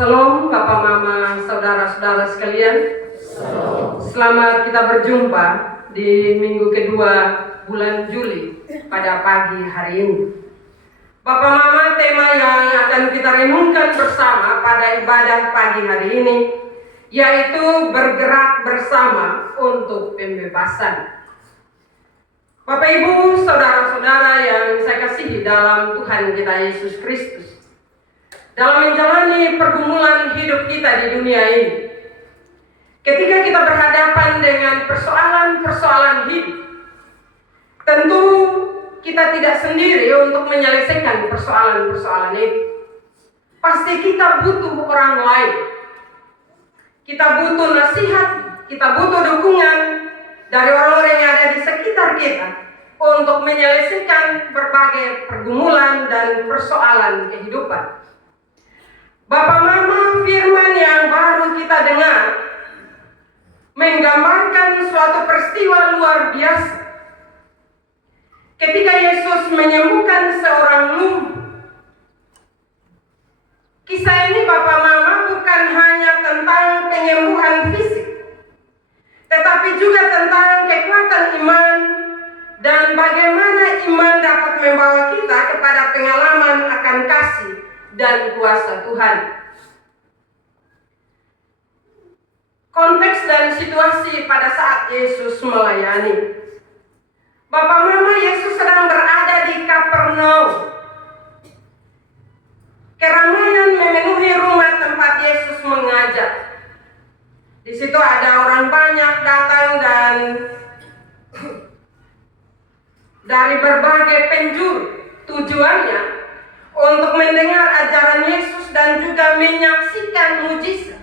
Salam Bapak Mama, saudara-saudara sekalian. Selamat kita berjumpa di minggu kedua bulan Juli pada pagi hari ini. Bapak Mama, tema yang akan kita renungkan bersama pada ibadah pagi hari ini yaitu bergerak bersama untuk pembebasan. Bapak Ibu, saudara-saudara yang saya kasihi dalam Tuhan kita Yesus Kristus, dalam menjalani pergumulan hidup kita di dunia ini, ketika kita berhadapan dengan persoalan-persoalan hidup, tentu kita tidak sendiri untuk menyelesaikan persoalan-persoalan itu. Pasti kita butuh orang lain. Kita butuh nasihat, kita butuh dukungan dari orang-orang yang ada di sekitar kita untuk menyelesaikan berbagai pergumulan dan persoalan kehidupan. Bapak Mama, firman yang baru kita dengar menggambarkan suatu peristiwa luar biasa. Ketika Yesus menyembuhkan seorang lumpuh. Kisah ini Bapak Mama bukan hanya tentang penyembuhan fisik, tetapi juga tentang kekuatan iman dan bagaimana iman dapat membawa kita kepada pengalaman akan kasih dan kuasa Tuhan. Konteks dan situasi pada saat Yesus melayani. Bapak Mama, Yesus sedang berada di Kapernaum. Keramaian memenuhi rumah tempat Yesus mengajar. Di situ ada orang banyak datang dan dari berbagai penjuru. Tujuannya untuk mendengar ajaran Yesus dan juga menyaksikan mujizat.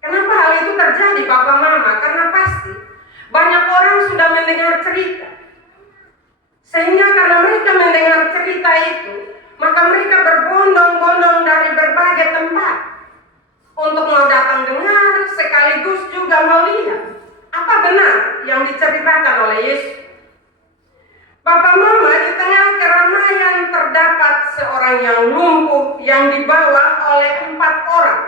Kenapa hal itu terjadi Bapak Mama? Karena pasti banyak orang sudah mendengar cerita. Sehingga karena mereka mendengar cerita itu, maka mereka berbondong-bondong dari berbagai tempat untuk mau datang dengar sekaligus juga mau lihat apa benar yang diceritakan oleh Yesus. Bapak Mama, di tengah keramaian terdapat seorang yang lumpuh yang dibawa oleh 4 orang.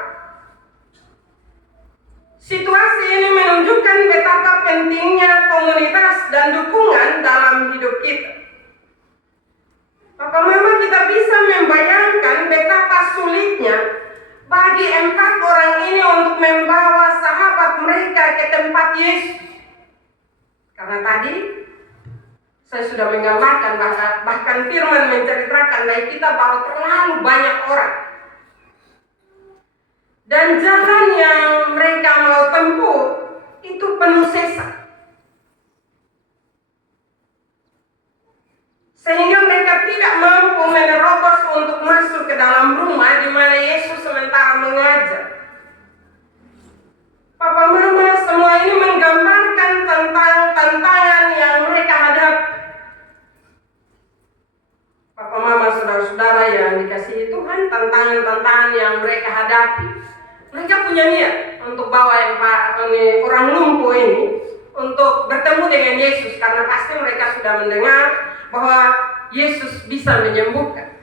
Situasi ini menunjukkan betapa pentingnya komunitas dan dukungan dalam hidup kita. Bapak Mama, kita bisa membayangkan betapa sulitnya bagi 4 orang ini untuk membawa sahabat mereka ke tempat Yesus. Karena tadi saya sudah menggambarkan bahkan firman menceritakan bahwa kita bawa terlalu banyak orang. Dan jalan yang mereka mau tempuh itu penuh sesak. Sehingga mereka tidak mampu menerobos untuk masuk ke dalam rumah di mana Yesus sementara mengajar. Papa Mama, semua ini menggambarkan tentang tantangan yang mereka hadapi. Papa Mama, saudara-saudara yang dikasihi Tuhan, tantangan-tantangan yang mereka hadapi. Mereka punya niat untuk bawa orang lumpuh ini untuk bertemu dengan Yesus, karena pasti mereka sudah mendengar bahwa Yesus bisa menyembuhkan.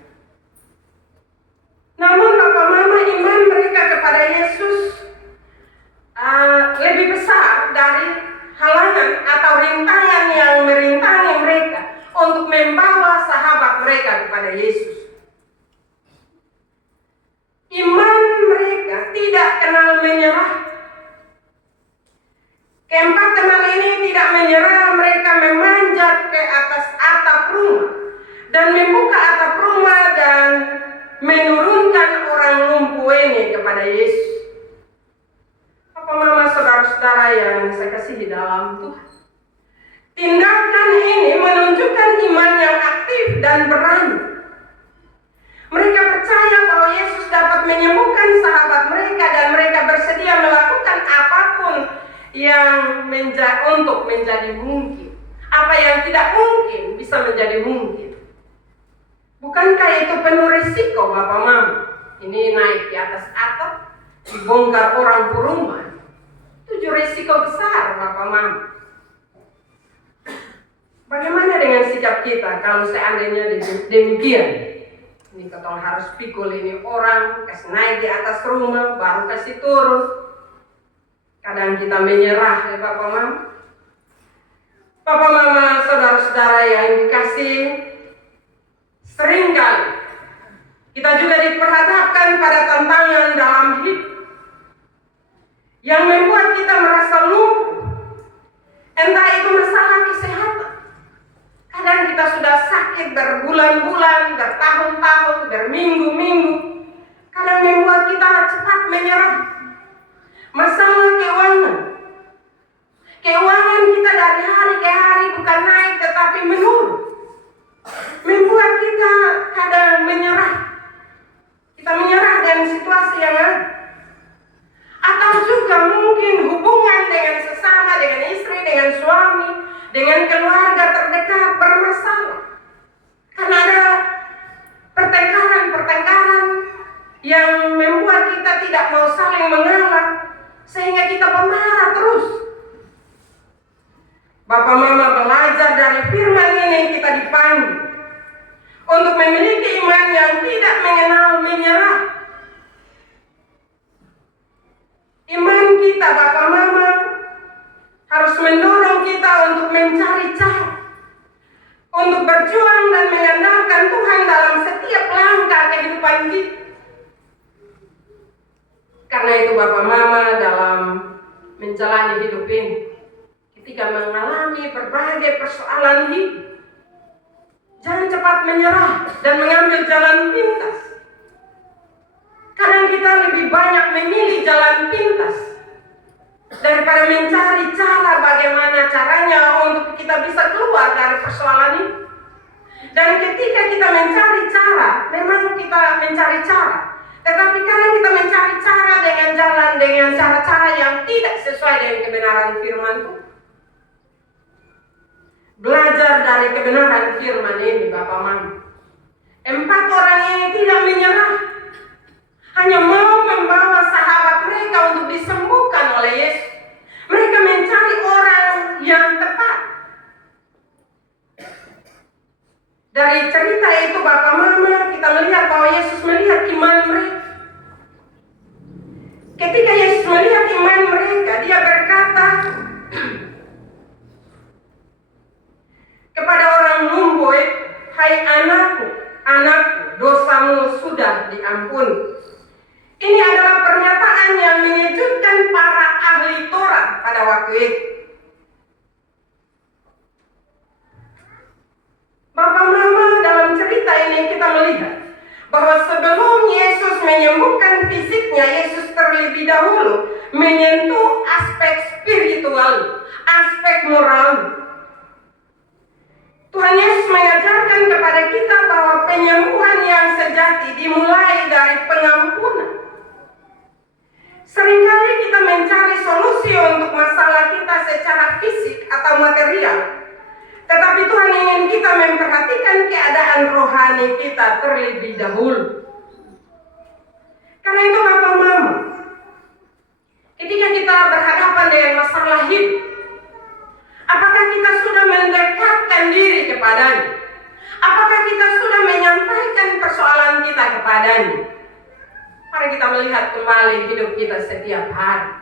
Namun Bapak Mama, iman mereka kepada Yesus lebih besar dari halangan atau rintangan yang merintangi mereka untuk membawa sahabat mereka kepada Yesus. Iman mereka tidak kenal menyerah. Keempat teman ini tidak menyerah, mereka memanjat ke atas atap rumah dan membuka atap rumah dan menurunkan orang lumpuh ini kepada Yesus. Bapak Mama, saudara-saudara yang saya kasihi dalam Tuhan, tindakan ini menunjukkan iman yang aktif dan berani. Mereka percaya bahwa Yesus dapat menyembuhkan sahabat mereka dan mereka bersedia melakukan apapun yang untuk menjadi mungkin. Apa yang tidak mungkin bisa menjadi mungkin. Bukankah itu penuh risiko Bapak Mama? Ini naik di atas atap, dibongkar orang rumah. Itu risiko besar Bapak Mama. Bagaimana dengan sikap kita kalau seandainya demikian? Ini ketong harus pikul ini orang, kasih naik di atas rumah, baru kasih turun. Kadang kita menyerah ya Bapak Mama. Bapak Mama, saudara-saudara yang dikasih, seringkali kita juga diperhadapkan pada tantangan dalam hidup yang membuat kita merasa lumpuh. Entah itu masalah kesehatan. Kadang kita sudah sakit berbulan-bulan, bertahun-tahun, berminggu-minggu. Kadang membuat kita cepat menyerah. Masalah keuangan. Keuangan kita dari hari ke hari bukan naik tetapi menurun. Membuat kita kadang menyerah. Kita menyerah dengan situasi yang ada. Atau juga mungkin hubungan dengan sesama, dengan istri, dengan suami, dengan keluarga terdekat bermasalah. Karena ada pertengkaran-pertengkaran yang membuat kita tidak mau saling mengalah, sehingga kita pemarah terus. Bapak Mama belajar dari firman ini, kita dipanggil untuk memiliki iman yang tidak mengenal menyerah. Iman kita Bapak Mama harus mendorong kita untuk mencari cara, untuk berjuang dan mengandalkan Tuhan dalam setiap langkah kehidupan kita. Karena itu Bapak Mama dalam menjalani hidup ini, ketika mengalami berbagai persoalan hidup, jangan cepat menyerah dan mengambil jalan pintas. Kadang kita lebih banyak memilih jalan pintas daripada mencari cara bagaimana caranya untuk kita bisa keluar dari persoalan ini. Dan ketika kita mencari cara, memang kita mencari cara, tetapi kadang kita mencari cara dengan cara-cara yang tidak sesuai dengan kebenaran firman Tuhan. Belajar dari kebenaran firman ini Bapak Mama. 4 orang ini tidak menyerah, hanya mau membawa sahabat mereka untuk disembuhkan oleh Yesus. Mereka mencari orang yang tepat. Dari cerita itu Bapak Mama, kita melihat bahwa Yesus melihat iman mereka. Ketika Yesus melihat iman mereka, dia berkata kepada orang lumpuh, "Hai anakku, dosamu sudah diampuni." Ini adalah pernyataan yang mengejutkan para ahli Taurat pada waktu itu. Bapak Mama, dalam cerita ini kita melihat bahwa sebelum Yesus menyembuhkan fisiknya, Yesus terlebih dahulu menyentuh aspek spiritual, aspek moral. Tuhan Yesus mengajarkan kepada kita bahwa penyembuhan yang sejati dimulai dari pengampunan. Seringkali kita mencari solusi untuk masalah kita secara fisik atau material, tetapi Tuhan ingin kita memperhatikan keadaan rohani kita terlebih dahulu. Karena itu Bapak Mama, ketika kita berhadapan dengan masalah hidup, apakah kita sudah mendekatkan diri kepadanya? Apakah kita sudah menyampaikan persoalan kita kepadanya? Mari kita melihat kembali hidup kita setiap hari.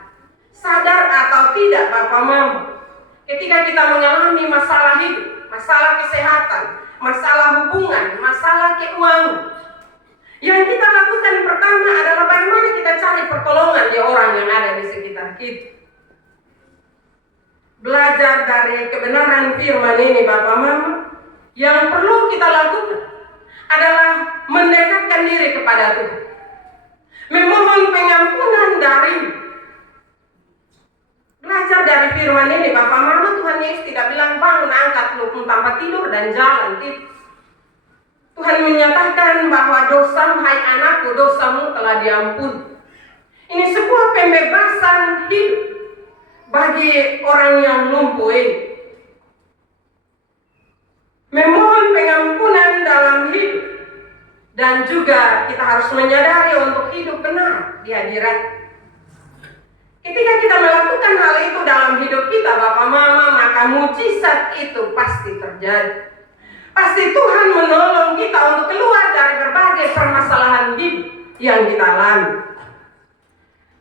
Sadar atau tidak Bapak Mama, ketika kita mengalami masalah hidup, masalah kesehatan, masalah hubungan, masalah keuangan, yang kita lakukan pertama adalah bagaimana kita cari pertolongan di orang yang ada di sekitar kita. Belajar dari kebenaran firman ini Bapak Mama, yang perlu kita lakukan adalah mendekatkan diri kepada Tuhan, memohon pengampunan dari. Belajar dari firman ini Bapak Mama, Tuhan Yesus tidak bilang bangun, angkat lupung tanpa tidur dan jalan. Tuhan menyatakan bahwa dosamu, hai anakku, dosamu telah diampuni. Ini sebuah pembebasan hidup bagi orang yang lumpuh ini. Memohon pengampunan dalam hidup, dan juga kita harus menyadari untuk hidup benar di hadirat. Ketika kita melakukan hal itu dalam hidup kita Bapak Mama, maka mujizat itu pasti terjadi. Pasti Tuhan menolong kita untuk keluar dari berbagai permasalahan hidup yang kita alami.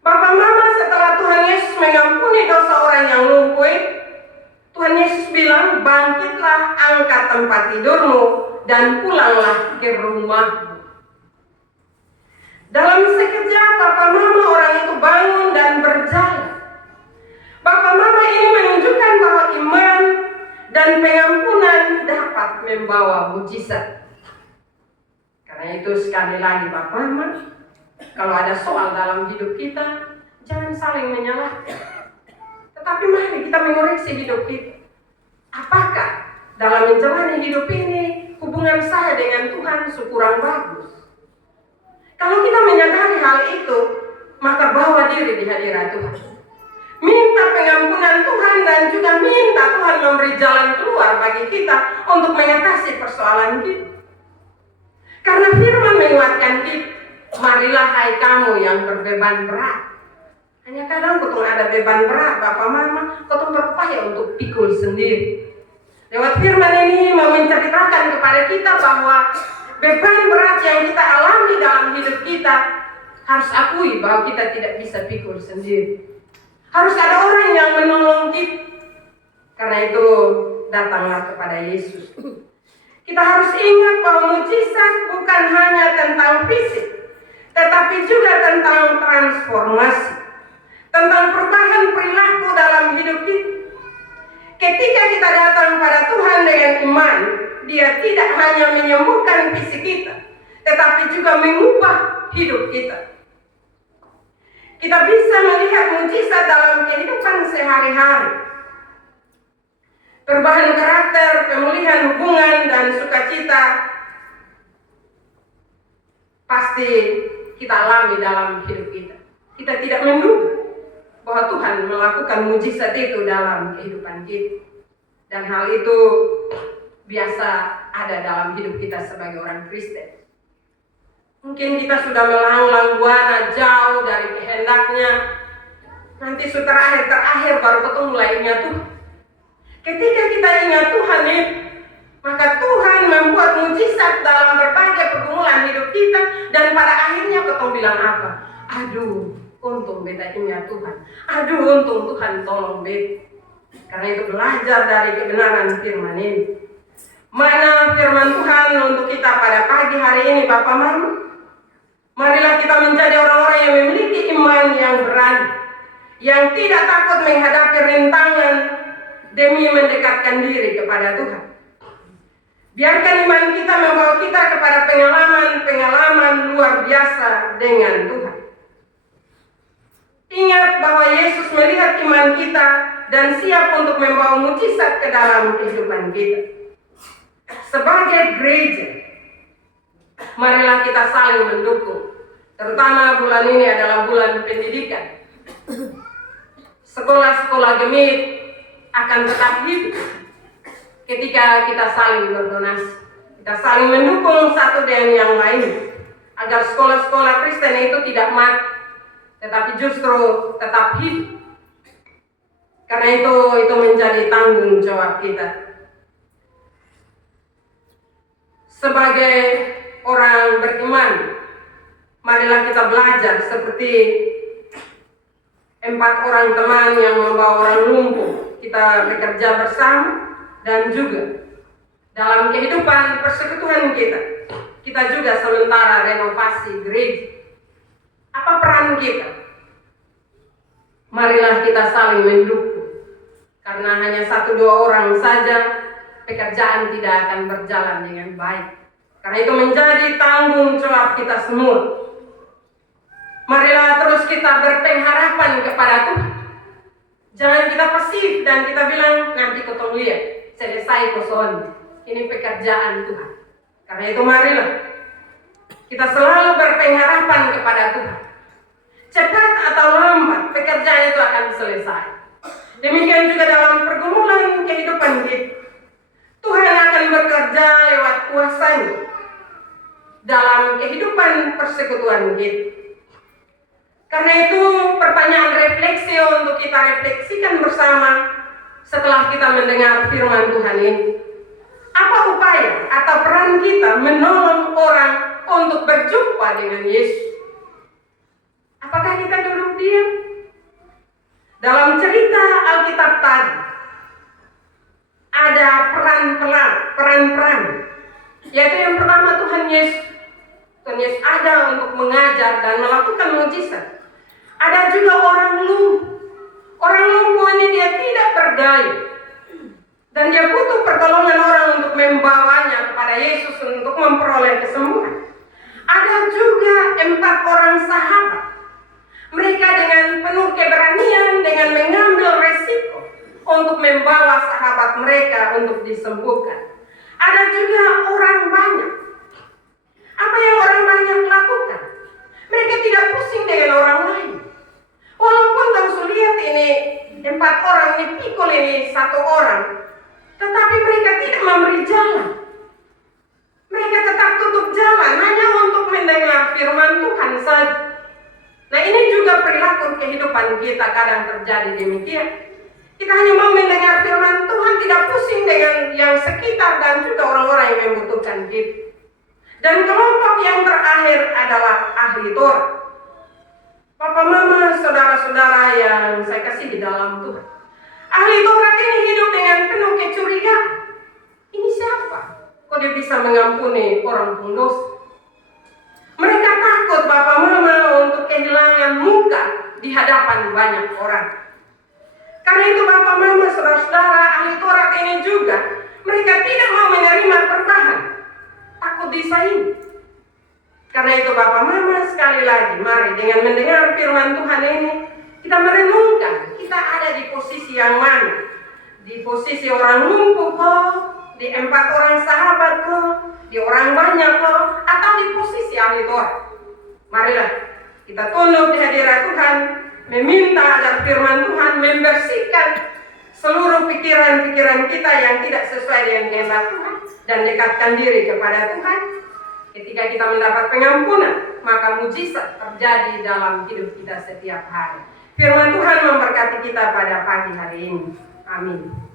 Bapak Mama, setelah Tuhan Yesus mengampuni dosa orang yang lumpuh, Tuhan Yesus bilang, bangkitlah, angkat tempat tidurmu, dan pulanglah ke rumahmu. Dalam sekejap, Bapak Mama, orang itu bangun dan berjalan. Bapak Mama, ini menunjukkan bahwa iman dan pengampunan dapat membawa mujizat. Karena itu sekali lagi Bapak Mama, kalau ada soal dalam hidup kita, jangan saling menyalahkan. Tetapi mari kita mengoreksi hidup kita. Apakah dalam menjalani hidup ini hubungan saya dengan Tuhan kurang bagus? Kalau kita menyadari hal itu, maka bawa diri di hadirat Tuhan. Minta pengampunan Tuhan dan juga minta Tuhan memberi jalan keluar bagi kita untuk mengatasi persoalan kita. Karena firman menguatkan kita, marilah hai kamu yang berbeban berat. Hanya kadang kau ada beban berat, Bapak Mama, kau berupaya untuk pikul sendiri. Lewat firman ini mau menceritakan kepada kita bahwa beban berat yang kita alami dalam hidup kita harus akui bahwa kita tidak bisa pikul sendiri. Harus ada orang yang menolong kita. Karena itu datanglah kepada Yesus. Kita harus ingat bahwa mujizat bukan hanya tentang fisik, tetapi juga tentang transformasi. Tentang perubahan perilaku dalam hidup kita. Ketika kita datang pada Tuhan dengan iman, Dia tidak hanya menyembuhkan fisik kita, tetapi juga mengubah hidup kita. Kita bisa melihat mujizat dalam kehidupan sehari-hari. Perubahan karakter, pemulihan hubungan, dan sukacita pasti kita alami dalam hidup kita. Kita tidak menduga bahwa Tuhan melakukan mujizat itu dalam kehidupan kita. Dan hal itu biasa ada dalam hidup kita sebagai orang Kristen. Mungkin kita sudah melanglang buana jauh dari kehendaknya. Nanti sudah terakhir baru kita mulai ingat Tuhan. Ketika kita ingat Tuhan itu, maka Tuhan membuat mujizat dalam berbagai pergumulan hidup kita. Dan pada akhirnya kita bilang apa? Aduh, untung beta ingat Tuhan. Aduh, untung Tuhan tolong beta. Karena itu belajar dari kebenaran firman ini. Mana firman Tuhan untuk kita pada pagi hari ini, Bapak Mama? Marilah kita menjadi orang-orang yang memiliki iman yang berani, yang tidak takut menghadapi rintangan demi mendekatkan diri kepada Tuhan. Biarkan iman kita membawa kita kepada pengalaman luar biasa dengan Tuhan. Ingat bahwa Yesus melihat iman kita dan siap untuk membawa mujizat ke dalam kehidupan kita. Sebagai gereja, marilah kita saling mendukung. Terutama bulan ini adalah bulan pendidikan. Sekolah-sekolah gemit akan tetap hidup ketika kita saling berdonasi. Kita saling mendukung satu dengan yang lain, agar sekolah-sekolah Kristen itu tidak mati, tetapi justru tetap hidup. Karena itu menjadi tanggung jawab kita. Sebagai orang beriman, marilah kita belajar seperti 4 orang teman yang membawa orang lumpuh. Kita bekerja bersama dan juga dalam kehidupan persekutuan kita juga sementara renovasi gereja. Apa peran kita? Marilah kita saling mendukung. Karena hanya 1-2 orang saja pekerjaan tidak akan berjalan dengan baik. Karena itu menjadi tanggung jawab kita semua. Marilah terus kita berpengharapan kepada Tuhan. Jangan kita pasif dan kita bilang nanti kau lihat selesai kosong. Ini pekerjaan Tuhan. Karena itu marilah kita selalu berpengharapan kepada Tuhan. Cepat atau lambat pekerjaan itu akan selesai. Demikian juga dalam pergumulan kehidupan kita. Tuhan akan bekerja lewat kuasa-Nya dalam kehidupan persekutuan kita. Karena itu pertanyaan refleksi untuk kita refleksikan bersama setelah kita mendengar firman Tuhan ini. Apa upaya atau peran kita menolong orang untuk berjumpa dengan Yesus? Apakah kita duduk diam? Dalam cerita Alkitab tadi ada peran-peran, yaitu yang pertama Tuhan Yesus ada untuk mengajar dan melakukan mukjizat. Ada juga orang lumpuh ini dia tidak berdaya dan dia butuh pertolongan orang untuk membawanya kepada Yesus untuk memperoleh kesembuhan. Ada juga 4 orang sahabat. Mereka dengan penuh keberanian, dengan mengambil resiko untuk membawa sahabat mereka untuk disembuhkan. Ada juga orang banyak. Apa yang orang banyak lakukan? Mereka tidak pusing dengan orang lain. Walaupun Tangsu lihat ini 4 orang, ini pikul ini 1 orang, tetapi mereka tidak memberi jalan. Mereka tetap tutup jalan hanya untuk mendengar firman Tuhan saja. Nah, ini juga perilaku kehidupan kita kadang terjadi demikian. Kita hanya mau mendengar firman Tuhan, tidak pusing dengan yang sekitar dan juga orang-orang yang membutuhkan kita. Dan kelompok yang terakhir adalah ahli Taurat. Papa, mama, saudara-saudara yang saya kasih di dalam Tuhan. Ahli Taurat ini hidup dengan penuh kecurigaan. Ini siapa? Kok dia bisa mengampuni orang pendosa? Mereka takut Bapak Mama untuk kehilangan muka di hadapan banyak orang. Karena itu Bapak Mama, saudara-saudara ahli Taurat ini juga, mereka tidak mau menerima pertahanan, takut disaingi. Karena itu Bapak Mama, sekali lagi mari dengan mendengar firman Tuhan ini, kita merenungkan kita ada di posisi yang mana. Di posisi orang lumpuh kok, di 4 orang sahabat kok, di orang banyak kok, atau di posisi ahli Taurat. Marilah kita tunduk di hadirat Tuhan, meminta agar firman Tuhan membersihkan seluruh pikiran-pikiran kita yang tidak sesuai dengan kehendak Tuhan dan dekatkan diri kepada Tuhan. Ketika kita mendapat pengampunan, maka mujizat terjadi dalam hidup kita setiap hari. Firman Tuhan memberkati kita pada pagi hari ini. Amin.